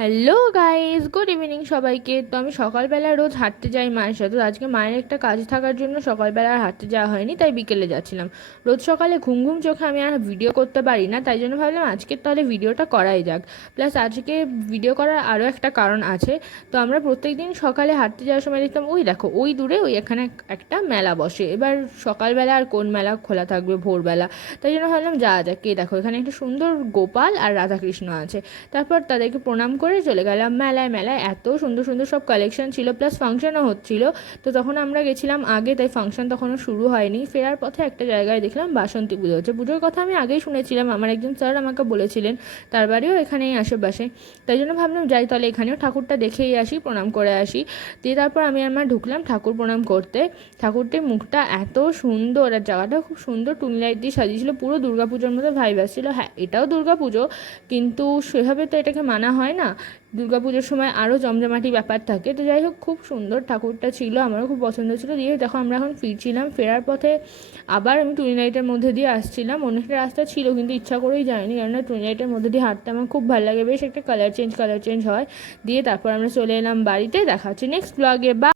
Hello guys, good evening সবাইকে। তো আমি সকালবেলা রোজ হাঁটতে যাই মায়ের সাথে। তো আজকে মায়ের একটা কাজ থাকার জন্য সকালবেলা আর হাঁটতে যাওয়া হয়নি, তাই বিকেলে যাচ্ছিলাম। রোজ সকালে ঘুম ঘুম চোখে আমি আর ভিডিও করতে পারি না, তাই জন্য ভাবলাম আজকে তাহলে ভিডিওটা করাই যাক। প্লাস আজকে ভিডিও করার আরও একটা কারণ আছে। তো আমরা প্রত্যেক দিন সকালে হাঁটতে যাওয়ার সময় দেখতাম, ওই দেখো ওই দূরে ওই এখানে একটা মেলা বসে। এবার সকালবেলা আর কোন মেলা খোলা থাকবে, ভোরবেলা। তাই জন্য ভাবলাম যাওয়া যাক। কে দেখো, এখানে একটা সুন্দর গোপাল আর রাধাকৃষ্ণ আছে। তারপর তাদেরকে প্রণাম করে চলে গেলাম মেলায়। মেলায় এত সুন্দর সুন্দর সব কালেকশন ছিল, প্লাস ফাংশনও হচ্ছিল। তো তখন আমরা গেছিলাম আগে, তাই ফাংশন তখনও শুরু হয়নি। ফেরার পথে একটা জায়গায় দেখলাম বাসন্তী পুজো হচ্ছে। পুজোর কথা আমি আগেই শুনেছিলাম, আমার একজন স্যার আমাকে বলেছিলেন, তার বাড়িও এখানেই আশেপাশে। তাই জন্য ভাবলাম যাই তাহলে এখানেও ঠাকুরটা দেখেই আসি, প্রণাম করে আসি। দিয়ে তারপর আমি আমার ঢুকলাম ঠাকুর প্রণাম করতে। ঠাকুরটির মুখটা এত সুন্দর আর জায়গাটা খুব সুন্দর, টুনি লাইট দিয়ে সাজিয়েছিল, পুরো দুর্গাপুজোর মতো ভাইব আসছিল। হ্যাঁ, এটাও দুর্গাপুজো, কিন্তু সেভাবে তো এটাকে মানা হয় না। দুর্গাপুজোর সময় আরও জমজমাটি ব্যাপার থাকে। তো যাই হোক, খুব সুন্দর ঠাকুরটা ছিল, আমারও খুব পছন্দ ছিল। দিয়ে দেখো আমরা এখন ফিরছিলাম, ফেরার পথে আবার আমি টুনি লাইটের মধ্যে দিয়ে আসছিলাম। অনেকটা রাস্তা ছিল কিন্তু ইচ্ছা করেই যায়নি, কেননা টুনি লাইটের মধ্যে দিয়ে হাঁটতে আমার খুব ভালো লাগে, বেশ একটা কালার চেঞ্জ হয়। দিয়ে তারপর আমরা চলে এলাম বাড়িতে। দেখা হচ্ছে নেক্সট ব্লগে। বা